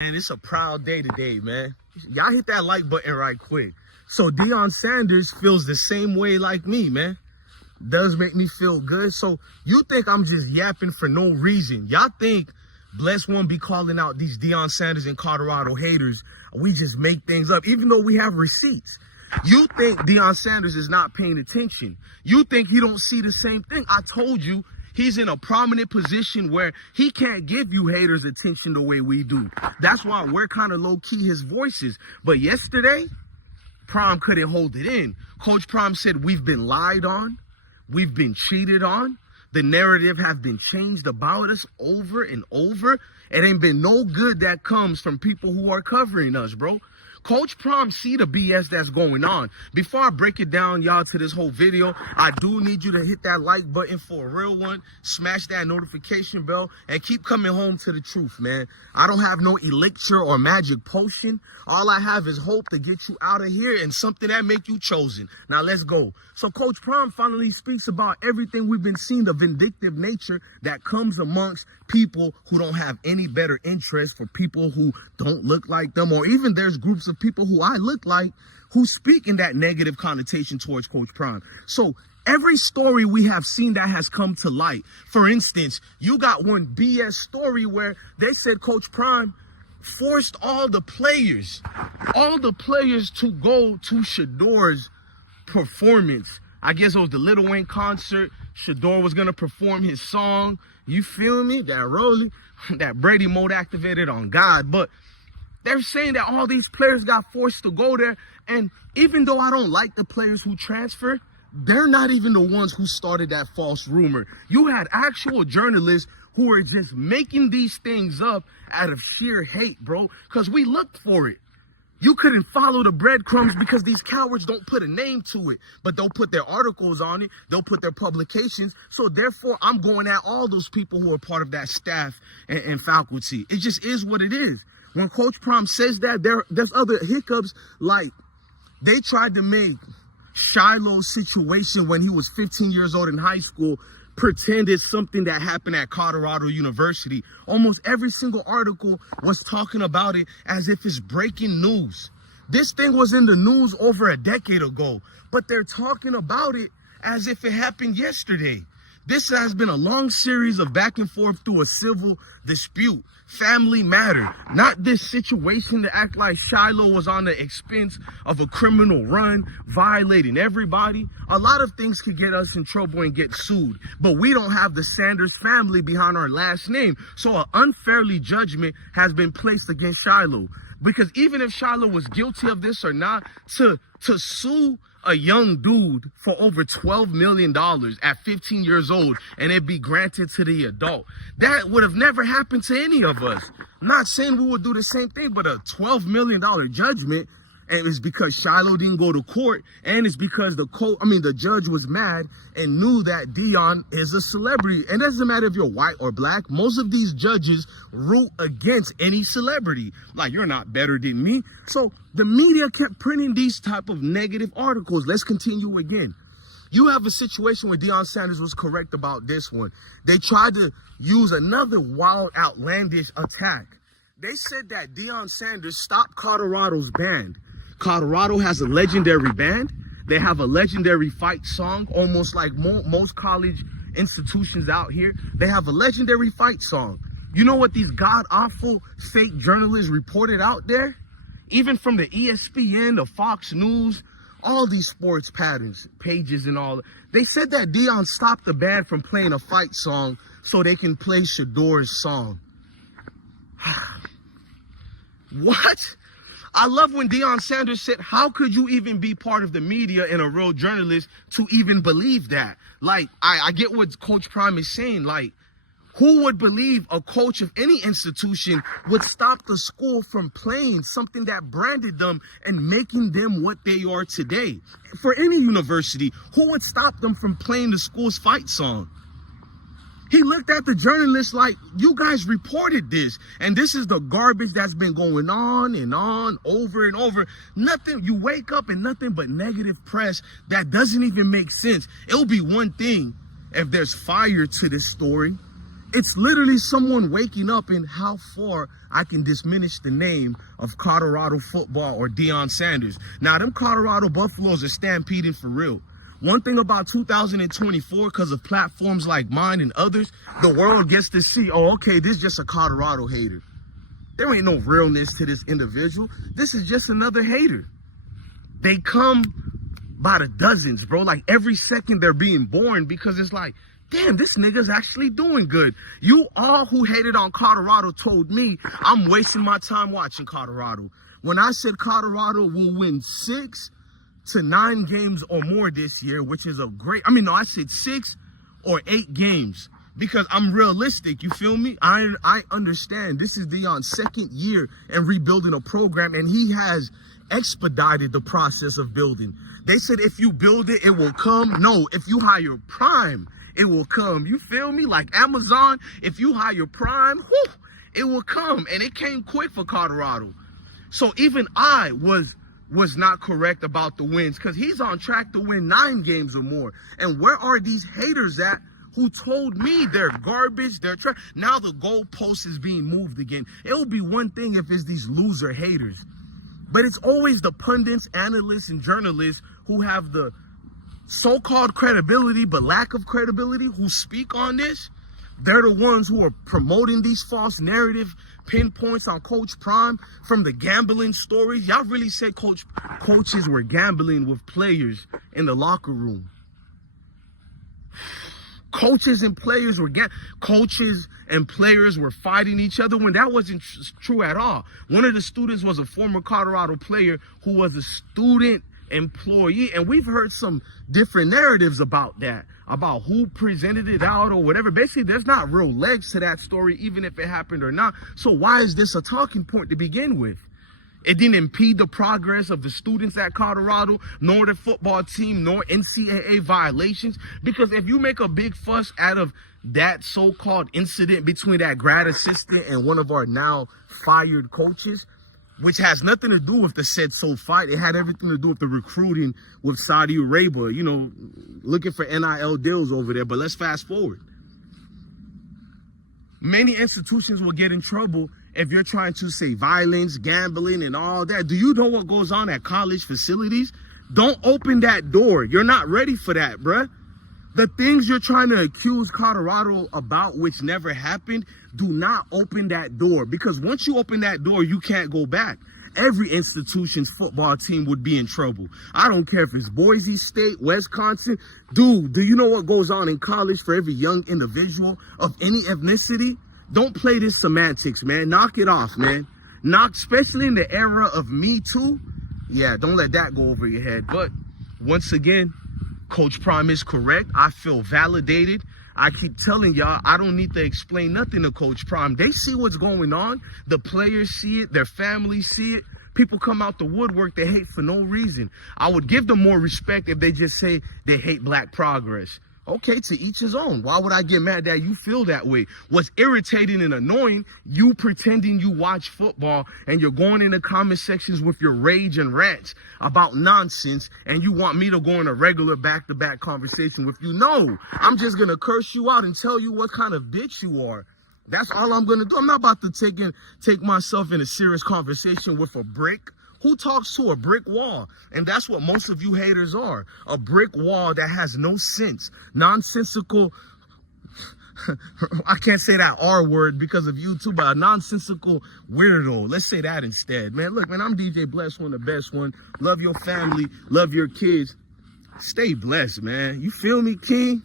And it's a proud day today, man. Y'all hit that like button right quick. So Deion Sanders feels the same way like me, man. Does make me feel good. So you think I'm just yapping for no reason. Y'all think Bless won't be calling out these Deion Sanders and Colorado haters. We just make things up, even though we have receipts. You think Deion Sanders is not paying attention. You think he don't see the same thing. I told you, he's in a prominent position where he can't give you haters attention the way we do. That's why we're kind of low-key his voices. But yesterday, Prime couldn't hold it in. Coach Prime said, we've been lied on. We've been cheated on. The narrative has been changed about us over and over. It ain't been no good that comes from people who are covering us, bro. Coach Prime see the BS that's going on. Before I break it down, y'all, to this whole video, I do need you to hit that like button for a real one. Smash that notification bell and keep coming home to the truth, man. I don't have no elixir or magic potion. All I have is hope to get you out of here and something that make you chosen. Now let's go. So Coach Prime finally speaks about everything we've been seeing, the vindictive nature that comes amongst people who don't have any better interest for people who don't look like them, or even there's groups of people who I look like who speak in that negative connotation towards Coach Prime. So every story we have seen that has come to light. For instance, you got one BS story where they said Coach Prime forced all the players to go to Shador's performance. I guess it was the Lil Wayne concert. Shador was going to perform his song. You feel me? That rolling, that Brady mode activated on God. But they're saying that all these players got forced to go there. And even though I don't like the players who transfer, they're not even the ones who started that false rumor. You had actual journalists who were just making these things up out of sheer hate, bro, because we looked for it. You couldn't follow the breadcrumbs because these cowards don't put a name to it, but they'll put their articles on it. They'll put their publications. So therefore, I'm going at all those people who are part of that staff and faculty. It just is what it is. When Coach Prime says that, there's other hiccups, like they tried to make Shiloh's situation when he was 15 years old in high school pretend it's something that happened at Colorado University. Almost every single article was talking about it as if it's breaking news. This thing was in the news over a decade ago, but they're talking about it as if it happened yesterday. This has been a long series of back and forth through a civil dispute. Family matter, not this situation to act like Shiloh was on the expense of a criminal run, violating everybody. A lot of things could get us in trouble and get sued, but we don't have the Sanders family behind our last name. So an unfairly judgment has been placed against Shiloh. Because even if Shiloh was guilty of this or not, to sue a young dude for over $12 million at 15 years old and it be granted to the adult, that would have never happened to any of us. I'm not saying we would do the same thing, but a $12 million judgment, and it's because Shiloh didn't go to court, and it's because the judge was mad and knew that Deion is a celebrity. And it doesn't matter if you're white or black. Most of these judges root against any celebrity. Like, you're not better than me. So the media kept printing these type of negative articles. Let's continue again. You have a situation where Deion Sanders was correct about this one. They tried to use another wild, outlandish attack. They said that Deion Sanders stopped Colorado's band. Colorado has a legendary band. They have a legendary fight song, almost like most college institutions out here. They have a legendary fight song. You know what these god-awful fake journalists reported out there? Even from the ESPN, the Fox News, all these sports pages and all. They said that Deion stopped the band from playing a fight song so they can play Shador's song. What? I love when Deion Sanders said, how could you even be part of the media and a real journalist to even believe that? Like, I get what Coach Prime is saying. Like, who would believe a coach of any institution would stop the school from playing something that branded them and making them what they are today? For any university, who would stop them from playing the school's fight song? He looked at the journalists like, you guys reported this, and this is the garbage that's been going on and on, over and over. Nothing, you wake up and nothing but negative press that doesn't even make sense. It'll be one thing if there's fire to this story. It's literally someone waking up in how far I can diminish the name of Colorado football or Deion Sanders. Now, them Colorado Buffaloes are stampeding for real. One thing about 2024, because of platforms like mine and others, the world gets to see, oh, okay, this is just a Colorado hater. There ain't no realness to this individual. This is just another hater. They come by the dozens, bro. Like every second they're being born, because it's like, damn, this nigga's actually doing good. You all who hated on Colorado told me I'm wasting my time watching Colorado. When I said Colorado will win 6 to 9 games or more this year, which is I said 6 or 8 games, because I'm realistic, you feel me? I understand this is Deion's second year in rebuilding a program, and he has expedited the process of building. They said if you build it, it will come. No, if you hire Prime, it will come. You feel me? Like Amazon, if you hire Prime, whew, it will come. And it came quick for Colorado. So even I was not correct about the wins, because he's on track to win 9 games or more. And where are these haters at who told me they're garbage, they're trash? Now the goalpost is being moved again. It will be one thing if it's these loser haters. But it's always the pundits, analysts, and journalists who have the so-called credibility but lack of credibility who speak on this. They're the ones who are promoting these false narrative pinpoints on Coach Prime from the gambling stories. Y'all really said coaches were gambling with players in the locker room. Coaches and players were fighting each other when that wasn't true at all. One of the students was a former Colorado player who was a student employee, and we've heard some different narratives about that, about who presented it out or whatever. Basically, there's not real legs to that story, even if it happened or not. So why is this a talking point to begin with? It didn't impede the progress of the students at Colorado, nor the football team, nor NCAA violations. Because if you make a big fuss out of that so-called incident between that grad assistant and one of our now fired coaches, which has nothing to do with the said-so fight. It had everything to do with the recruiting with Saudi Arabia, you know, looking for NIL deals over there. But let's fast forward. Many institutions will get in trouble if you're trying to say violence, gambling, and all that. Do you know what goes on at college facilities? Don't open that door. You're not ready for that, bruh. The things you're trying to accuse Colorado about, which never happened, do not open that door. Because once you open that door, you can't go back. Every institution's football team would be in trouble. I don't care if it's Boise State, Wisconsin. Dude, do you know what goes on in college for every young individual of any ethnicity? Don't play this semantics, man. Knock it off, man. Especially in the era of Me Too. Yeah, don't let that go over your head. But once again, Coach Prime is correct. I feel validated. I keep telling y'all, I don't need to explain nothing to Coach Prime. They see what's going on. The players see it. Their families see it. People come out the woodwork they hate for no reason. I would give them more respect if they just say they hate black progress. Okay, to each his own. Why would I get mad that you feel that way? What's irritating and annoying, you pretending you watch football and you're going in the comment sections with your rage and rants about nonsense, and you want me to go in a regular back-to-back conversation with you. No, I'm just going to curse you out and tell you what kind of bitch you are. That's all I'm going to do. I'm not about to take myself in a serious conversation with a brick. Who talks to a brick wall? And that's what most of you haters are. A brick wall that has no sense. Nonsensical. I can't say that R word because of YouTube, but a nonsensical weirdo. Let's say that instead. Man, look, man, I'm DJ Bless, one of the best one. Love your family. Love your kids. Stay blessed, man. You feel me, King?